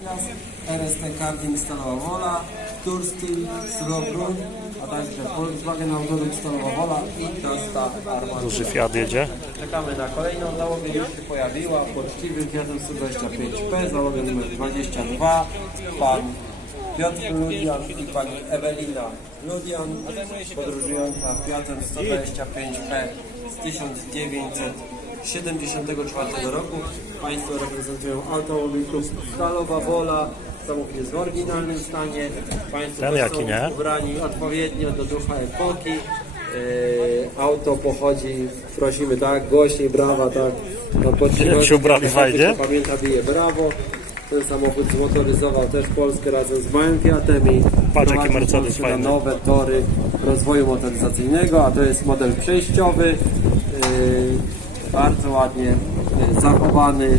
RST Carding Stalowa Wola, Tursteel Srobrun, a także Volkswagen Autodom Stalowa Wola i Tosta Armada. Duży Fiat jedzie. Czekamy na kolejną załogę, już się pojawiła. Poczciwy Fiatem 125P, załogę numer 22. Pan Piotr Ludian i pani Ewelina Ludian, podróżująca Fiatem 125P z 1974 roku. Państwo reprezentują automobil klub Stalowa Wola. Samochód jest w oryginalnym stanie. Państwo Ten jaki, są nie? ubrani odpowiednio do ducha epoki. Yy, auto pochodzi, prosimy tak, głośniej, brawa, tak. No, Jak się ubrali fajnie. Pamięta bije brawo. Ten samochód zmotoryzował też Polskę razem z małym Fiatem i Patrz, jaki Mercedes Polskę na fajny. nowe tory rozwoju motoryzacyjnego, a to jest model przejściowy. Yy, bardzo ładnie yy, zachowany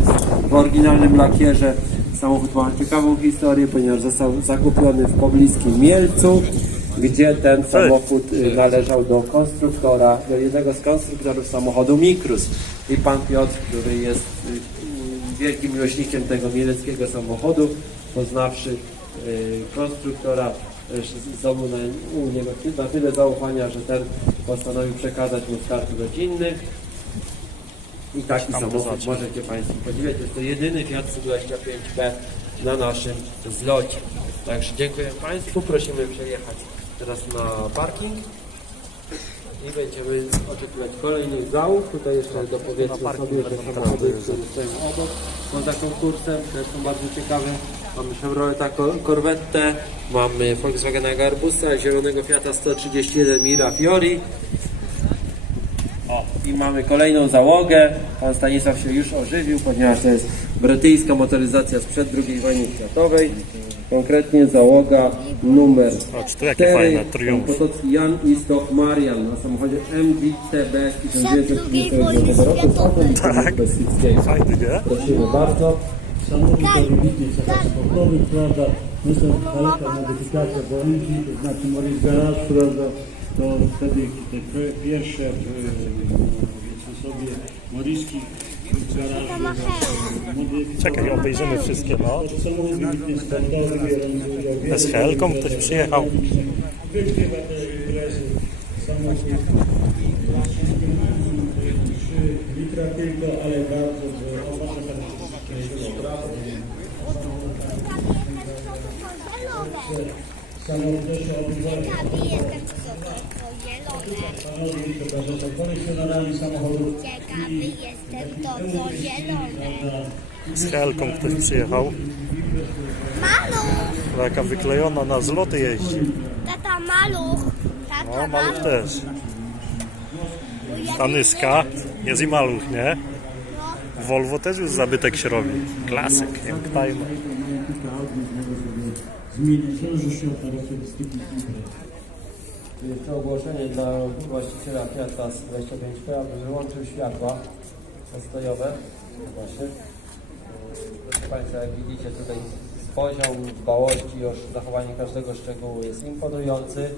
w oryginalnym lakierze. Samochód ma ciekawą historię, ponieważ został zakupiony w pobliskim Mielcu, gdzie ten samochód y, należał do konstruktora, do jednego z konstruktorów samochodu Mikrus. I pan Piotr, który jest y, wielkim miłośnikiem tego mieleckiego samochodu, poznawszy konstruktora, zdobył na, niego na tyle zaufania, że ten postanowił przekazać mu z karty rodzinnych. I taki Tam samochód możecie Państwo podziwiać. Jest to jedyny Fiat 125P na naszym zlocie. Także dziękuję Państwu. Prosimy przejechać teraz na parking i będziemy oczekiwać kolejnych załóg. Tutaj jeszcze dopowiedzmy sobie, że samochody, które stoją obok poza konkursem, też są bardzo ciekawe. Mamy Chevroleta Cor- Corvette, mamy Volkswagena Garbusa, zielonego Fiata 131 Mira Fiori, o, i mamy kolejną załogę. Pan Stanisław się już ożywił, ponieważ to jest brytyjska motoryzacja sprzed II wojny światowej. Konkretnie załoga numer Patrz, tu jakie 4. fajne, Triumph. Pan Potocki Jan Istok Marian na samochodzie MGTB z Przed II 1939 wojny roku. Tak. Fajny, nie? Prosimy bardzo. Ewidentnie jest taka sportowy, prawda? Następna daleka modyfikacja bolidzi, to znaczy Maurice Garage, prawda? To wtedy te pie- pierwsze, e, powiedzmy sobie, garażu. mody- Czekaj, obejrzymy wszystkie, no. Z Helką ktoś przyjechał. Wygrywa te imprezy. Samochód 3 litra tylko, ale bardzo, że owocne Samochód też obywateli. Ciekawy jestem, co to to zielone. Panowie, przepraszam, są kolekcjonarami samochodów. Ciekawy jestem, to co zielone. Z Helką ktoś przyjechał. Maluch! Taka wyklejona na zloty jeździ. Tata maluch. Tata No, maluch maluch. też. Tanyska. Jest i maluch, nie? Volvo też już zabytek się robi. Klasyk, jak Timer. Zmienić rozrzeszczą charakterystyki Jeszcze ogłoszenie dla właściciela Fiata 25P, aby wyłączył światła postojowe. Właśnie. Yy, Proszę Państwa, jak widzicie tutaj poziom dbałości o zachowanie każdego szczegółu jest imponujący.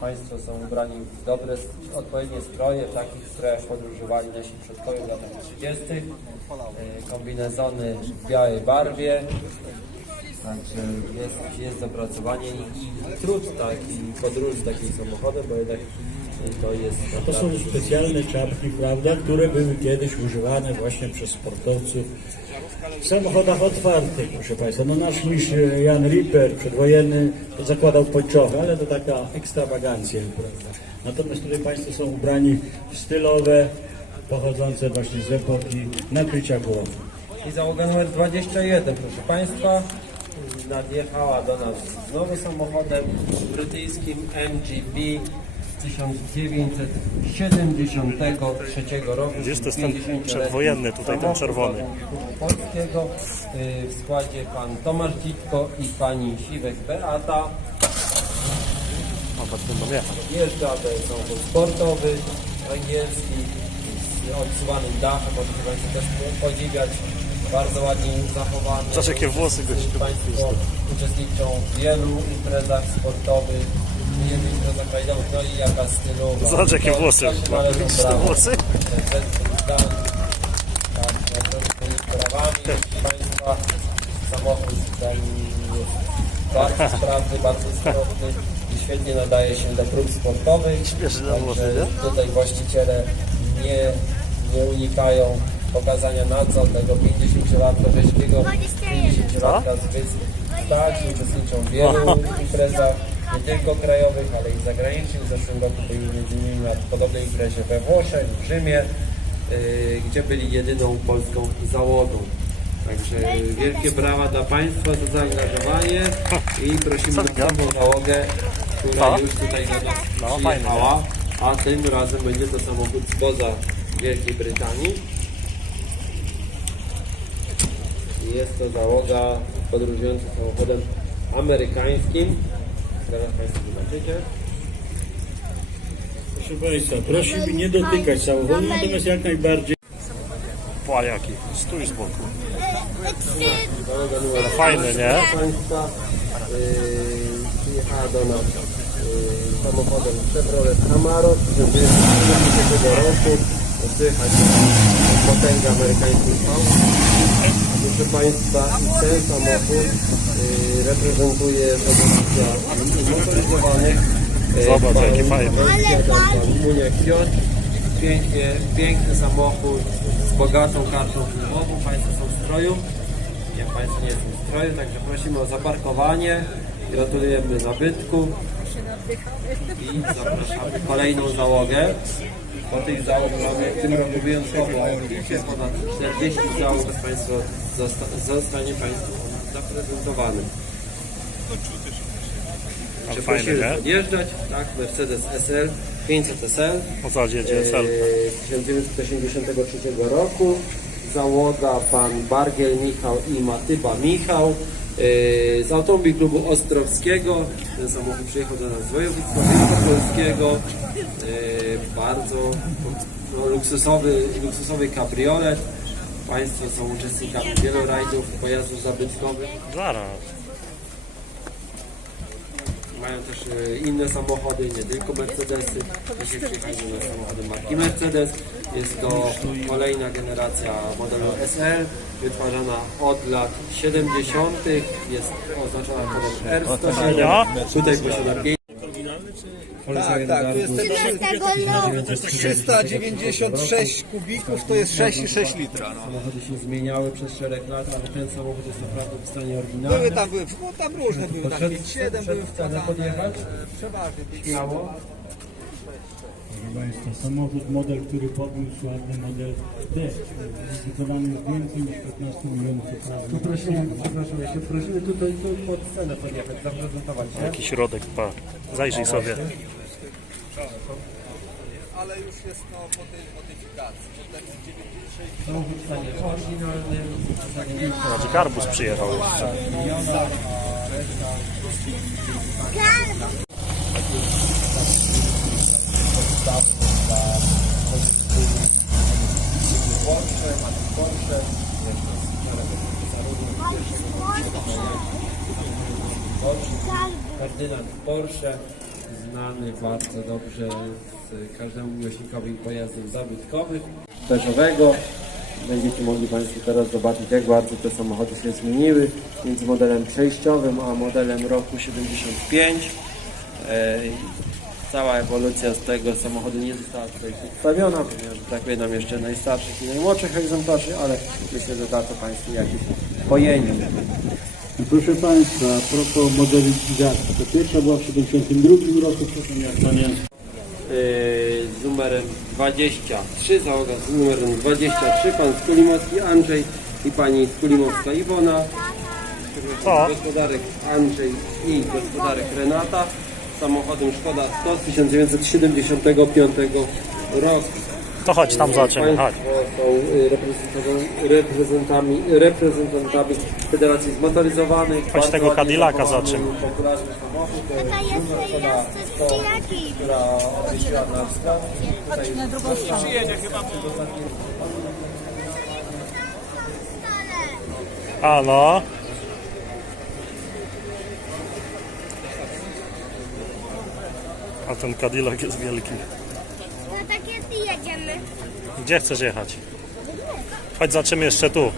Państwo są ubrani w dobre, odpowiednie stroje, w takich strojach podróżowali nasi przodkowie w latach 30. Yy, Kombinezony w białej barwie. Także jest, jest dopracowanie i, i trud taki, podróż z takim samochodem, bo jednak to jest To są specjalne czapki, prawda, które były kiedyś używane właśnie przez sportowców w samochodach otwartych, proszę Państwa. No nasz mistrz Jan Ripper, przedwojenny, zakładał pończochy, ale to taka ekstrawagancja, prawda. Natomiast tutaj Państwo są ubrani w stylowe, pochodzące właśnie z epoki nakrycia głowy. I załoga numer 21, proszę Państwa, nadjechała do nas znowu samochodem brytyjskim MGB z 1973 roku. Gdzież to jest ten 50-letni przedwojenny tutaj, ten czerwony? Polskiego. Y, W składzie pan Tomasz Dzitko i pani Siwek Beata. Jeżdża, to jest samochód sportowy, węgierski, z odsuwanym dachem, możecie Państwo też podziwiać, bardzo ładnie zachowany. Zobacz, jakie włosy gościu. Państwo uczestniczą w wielu imprezach sportowych, w wielu imprezach rajdowych, no i jaka stylowa. Zobacz, jakie To- włosy. Widzisz te włosy? Zdań, tak, proszę Państwa, samochód ten bardzo sprawny, bardzo sprawny i świetnie nadaje się do prób sportowych. Także włosy, nie? tutaj właściciele nie, nie unikają pokazania na co tego 50-latka rzeźkiego, 50-latka z wysp. Tak, uczestniczą w wielu imprezach, nie tylko krajowych, ale i zagranicznych. W zeszłym roku byli między innymi na podobnej imprezie we Włoszech, w Rzymie, y, gdzie byli jedyną polską załogą. Także wielkie brawa dla Państwa za zaangażowanie i prosimy Co następną załogę, która Co? już tutaj do nas No, przyjechała, a tym razem będzie to samochód spoza Wielkiej Brytanii. I Jest to załoga podróżująca samochodem amerykańskim. Zaraz Państwo zobaczycie. Proszę Państwa, prosimy nie dotykać samochodu, natomiast jak najbardziej Płajaki. Stój z boku. Numer Fajny, nie? Państwa yy, przyjechała do nas yy, samochodem Chevrolet Camaro z 1990 roku. Słychać potęgę amerykańskich aut. Proszę Państwa, i ten samochód yy, reprezentuje federacja motoryzowanych. Yy, Zobacz, pan- jaki fajny. pan pan Muniek Piotr. Pięknie, piękny samochód z bogatą kartą filmową. Państwo są w stroju. Nie, Państwo nie są w stroju, także prosimy o zaparkowanie. Gratulujemy nabytku i zapraszamy kolejną załogę. Po tych załóg mamy w tym roku wyjątkowo liczbę ponad 40 załóg zosta- zostanie Państwu zaprezentowany. Ale Czy fajny, nie? podjeżdżać? Tak, Mercedes SL 500 SL O co jedzie SL? e, z 1983 roku. Załoga pan Bargiel Michał i Matyba Michał z Automobil Klubu Ostrowskiego. Ten samochód przyjechał do nas z województwa wielkopolskiego. E, Bardzo no, luksusowy, luksusowy kabriolet. Państwo są uczestnikami wielu rajdów, pojazdów zabytkowych. Zaraz. Mają też e, inne samochody, nie tylko Mercedesy. Dzisiaj przyjechali do nas samochody marki Mercedes. Jest to kolejna generacja modelu SL, wytwarzana od lat 70. Jest oznaczona kodem R107. Tutaj posiada 5 Tak, tak, to jest ten tego roku. 396 kubików, to jest 6,6 litra. No. Samochody się zmieniały przez szereg lat, ale ten samochód jest naprawdę w stanie oryginalnym. Były tam, były, no, tam różne były, tam 5,7 były podjechać? przeważnie. Śmiało. Państwa, samochód, model, który podniósł ładny model D. Wykonany jest więcej niż 15 milionów Tu uprawnień. prosimy, przepraszam, jeszcze prosimy tutaj tu pod scenę podjechać, zaprezentować się. Jaki środek, pa. Zajrzyj sobie. Ale już jest no, po tej modyfikacji. bo ten 96 Samochód w stanie oryginalnym, w stanie nie Znaczy Garbus przyjechał jeszcze. Porsche, Porsche, Ferdynand Porsche, znany bardzo dobrze z każdemu miłośnikowi pojazdów zabytkowych. Beżowego. Będziecie mogli Państwo teraz zobaczyć, jak bardzo te samochody się zmieniły między modelem przejściowym a modelem roku 75. Cała ewolucja z tego samochodu nie została tutaj przedstawiona, ponieważ brakuje nam jeszcze najstarszych i najmłodszych egzemplarzy, ale myślę, że da to Państwu jakieś pojęcie. Proszę Państwa, a propos modeli Gigatka, to pierwsza była w 72 roku, proszę jak Jan Yy, z numerem 23, załoga z numerem 23, pan Skulimowski Andrzej i pani Skulimowska Iwona, gospodarek Andrzej i gospodarek Renata, samochodem Szkoda 100 z 1975 roku. To chodź tam zobaczymy, chodź. Są y, reprezentami, reprezentantami Federacji Zmotoryzowanych. Chodź tego Cadillaca zobaczymy. Taka jest jest numer Škoda jazda z 100, Tiraki. która objeździła nas Tutaj na drugą stronę. A A ten Cadillac jest wielki. No takie ty jedziemy. Gdzie chcesz jechać? Chodź zobaczymy jeszcze tu.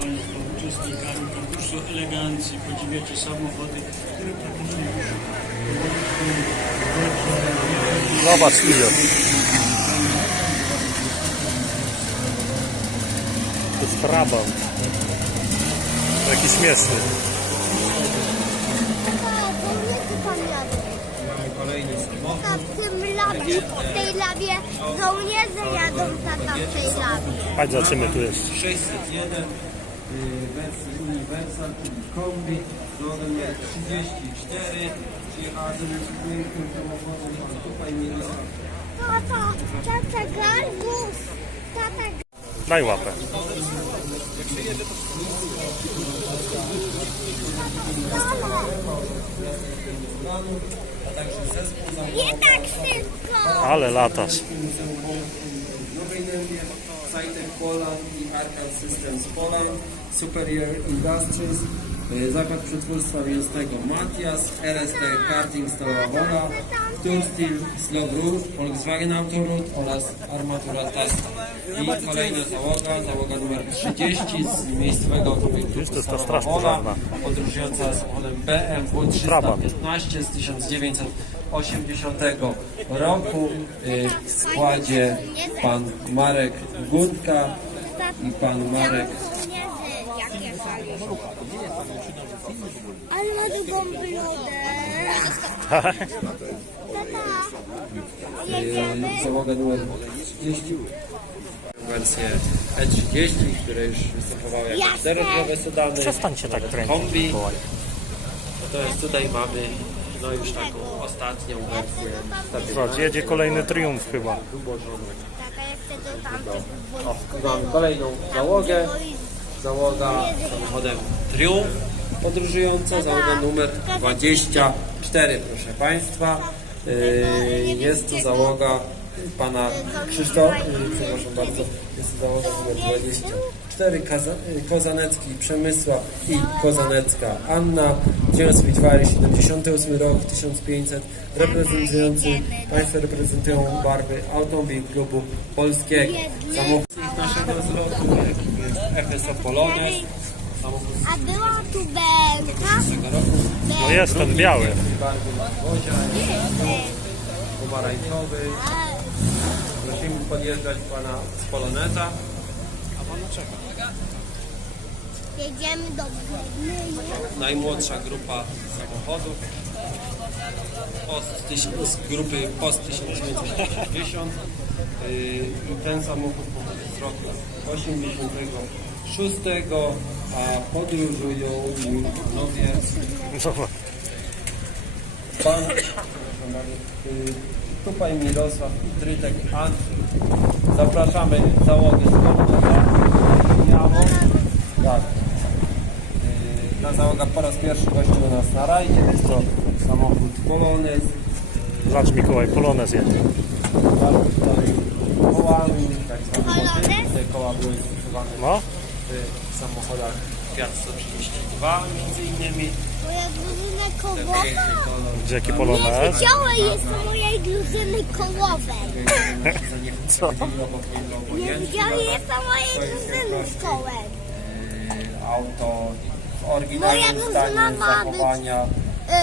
Państwo uczestnikami konkursu elegancji podziwiacie samochody, które praktycznie już Zobacz, ile. To jest Trabant. Jaki śmieszny. Tata, to nie ty pan jadę. Kolejny samochód. Tata, w tym lawie, w tej lawie żołnierze jadą tata w tej lawie. Chodź, zobaczymy, tu jest. 601 y, wersji Universal, czyli kombi, numer 34. Przyjechała do nas z pięknym samochodem, pan tutaj Milo. Tata, tata garbus. Tata Daj łapę. Nie tak szybko. Ale latasz. Cytec Poland i Arcad Systems Poland, Superior Industries, y, Zakład Przetwórstwa Mięsnego Matias, RST Karting Stalowa Slow Root, Volkswagen Autoroute oraz Armatura Testa. I kolejna załoga, załoga numer 30 z miejscowego automobilu Wiesz, to jest ta straż Stalowola, pożarna. podróżująca samochodem BMW 315 z 1980 roku. W składzie pan Marek Gudka i pan Marek. Ale ma długą bludę. Tata, jedziemy. y, załoga numer 30. Wersję E30, które już występowały jako Jasne. czterodrogowe sedany. Przestańcie tak kręcić, Kombi. Natomiast tutaj mamy no już taką ostatnią wersję Zobacz, jedzie kolejny triumf chyba. O, mamy kolejną załogę. Załoga samochodem Triumph podróżująca, załoga numer 24, proszę Państwa. Yy, Jest to załoga pana Krzysztofa, przepraszam bardzo, jest to załoga numer 24, Kaza, yy, Kozanecki Przemysław i Kozanecka Anna, Dzień Witwary 78 rok 1500, reprezentujący, Państwo reprezentują barwy automobil klubu polskiego. Samochód naszego zlotu, jest FSO samochód A była tu belka? No jest ten biały. barwy Wodzia, pomarańczowy. Prosimy podjeżdżać pana z Poloneza. Jedziemy do Gdyni. Najmłodsza grupa samochodów post, tysiąc- z grupy POST 1980 Yy, i ten samochód pochodzi z roku 86, a podróżują junowie Zobacz. Pan y, Tupaj Mirosław i Trytek Andrzej. Zapraszamy załogę z Kołczowa. Miało. Tak. Y, Ta załoga po raz pierwszy gości u nas na rajdzie. Jest to samochód Polonez. Zobacz Mikołaj, Polonez jedzie. Tutaj kołami. Tak te koła były stosowane No, w samochodach Fiat 132 między innymi. Moja drużyna kołowa. gdzie jaki Nie Polonez? wiedziałem, jest to mojej drużyny kołowej. Co? Nie widziałem, jest to mojej drużyny szkołek. auto w oryginalnym stanie ma być- zachowania,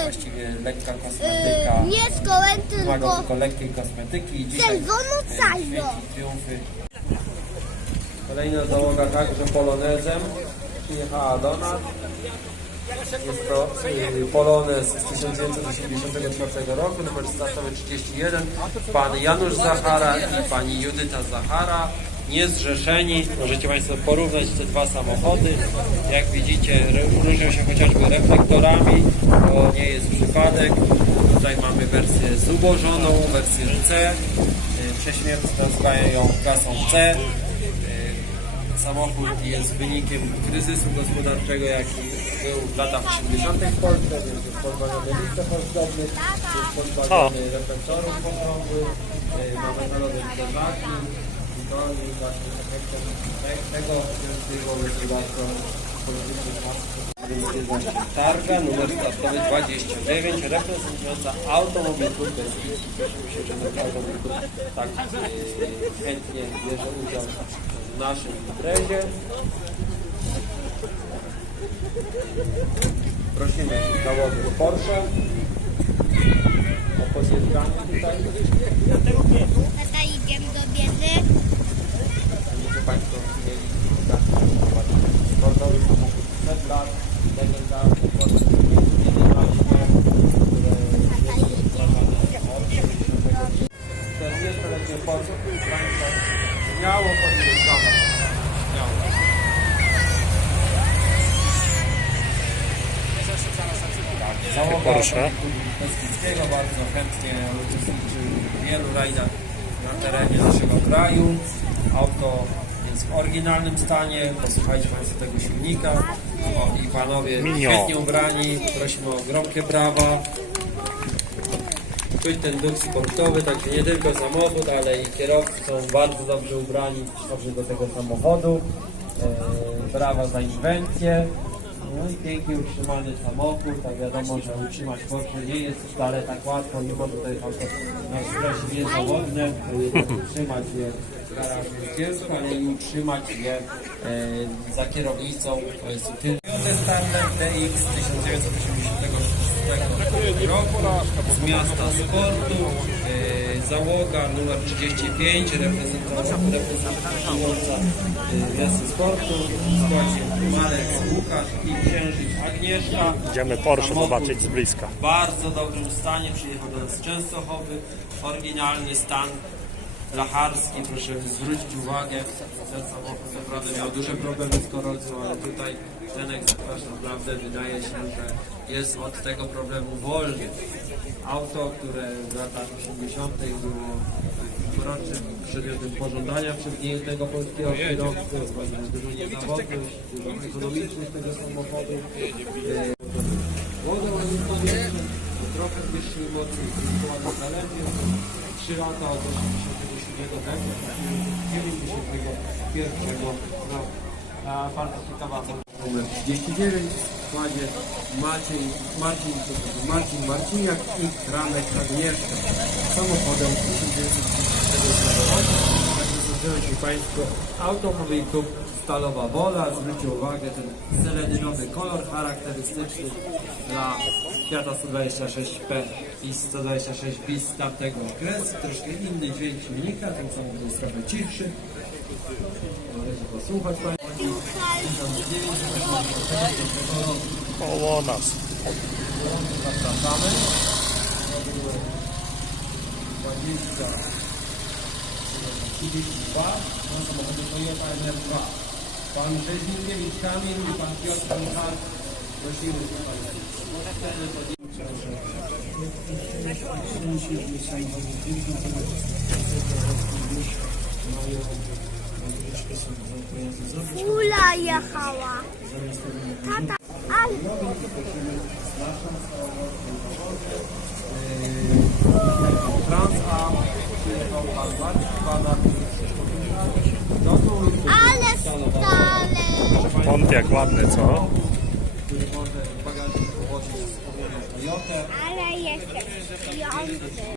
Y, właściwie lekka kosmetyka, y, nie szkołek, wymaga tylko tylko lekkiej kosmetyki i dzisiaj czerwoną y, cają. świeci triumfy. Kolejna załoga także polonezem przyjechała do nas. Jest to y, Polonez z 1984 roku, numer startowy 31. Pan Janusz Zachara i pani Judyta Zachara. Niezrzeszeni. Możecie Państwo porównać te dwa samochody. Jak widzicie, różnią się chociażby reflektorami. To nie jest przypadek. Tutaj mamy wersję zubożoną, wersję C. Y, Prześmiewcy nazywają ją klasą C. Samochód jest wynikiem kryzysu gospodarczego, jaki był w latach 80. w Polsce, więc jest pozbawiony listów ozdobnych, jest pozbawiony reflektorów pokrągłych, y, ma metalowe zderzaki i to jest właśnie efektem te- tego, było gospodarką politycznych masów. Więc jest właśnie targa numer startowy 29, reprezentująca automobil Beskidzki. Cieszymy się, że ten automobil tak y, chętnie bierze udział w naszym imprezie. Prosimy załogi z Porsche o podjeżdżanie tutaj. Tata, idziemy do biedy. Będziecie Państwo mieli taki sportowy samochód sprzed lat, legendarny Porsche 911, które Tata, idziemy. Porsche, który Państwa śmiało podjeżdżamy. Śmiało. Załoga Porsche. Beskidzkiego bardzo chętnie uczestniczy w wielu rajdach na terenie naszego kraju. Auto jest w oryginalnym stanie. Posłuchajcie Państwo tego silnika. O, I Panowie Minio. świetnie ubrani. Prosimy o gromkie brawa. Czuć ten duch sportowy, także nie tylko samochód, ale i kierowcy są bardzo dobrze ubrani, dobrze do tego samochodu. E, brawa za inwencję. No i pięknie utrzymany samochód, tak wiadomo, że utrzymać Porsche nie jest wcale tak łatwo, mimo że to jest auto na skresie niezawodne, jednak utrzymać je w garażu ale i utrzymać je e, za kierownicą, to jest Starlet DX 1986 roku z miasta sportu, e, załoga numer 35, reprezentująca miasto sportu, Marek Łukasz i księżyc Agnieszka. Idziemy Porsche zobaczyć z bliska. w bardzo dobrym stanie, przyjechał do nas z Częstochowy, oryginalny stan lacharski, proszę zwrócić uwagę, ten samochód naprawdę miał duże problemy z korozją, ale tutaj ten egzemplarz naprawdę wydaje się, że jest od tego problemu wolny. Auto, które w latach 80. było rocznym przedmiotem pożądania przez niejednego polskiego kierowcy, dużą niezawodność, dużą ekonomiczność tego samochodu. Woda łazienkowa trochę wyższy mocy użytkowany zaledwie 3 lata od 87 roku, 91 roku. A bardzo ciekawa numer 39 w składzie Maciej, Marcin, Marcin Marciniak i Ramek Agnieszka samochodem 1938 roku. Także zaznaczyłem się Państwo Automobil Klub Stalowa Wola. Zwróćcie uwagę, ten seledynowy kolor charakterystyczny dla Fiata 126P i 126 bis z tamtego okresu. Troszkę inny dźwięk silnika, ten samochód jest trochę cichszy. Możecie posłuchać Państwo. Koło nas. Zapraszamy. 20 32 na samochodzie Toyota NR2. Pan Rzeźnikiewicz Kamil i pan Piotr Michal prosimy tutaj. Kula jechała. Tata, ale ale stale. Pontiak ładny, co? Ale jeszcze piąty.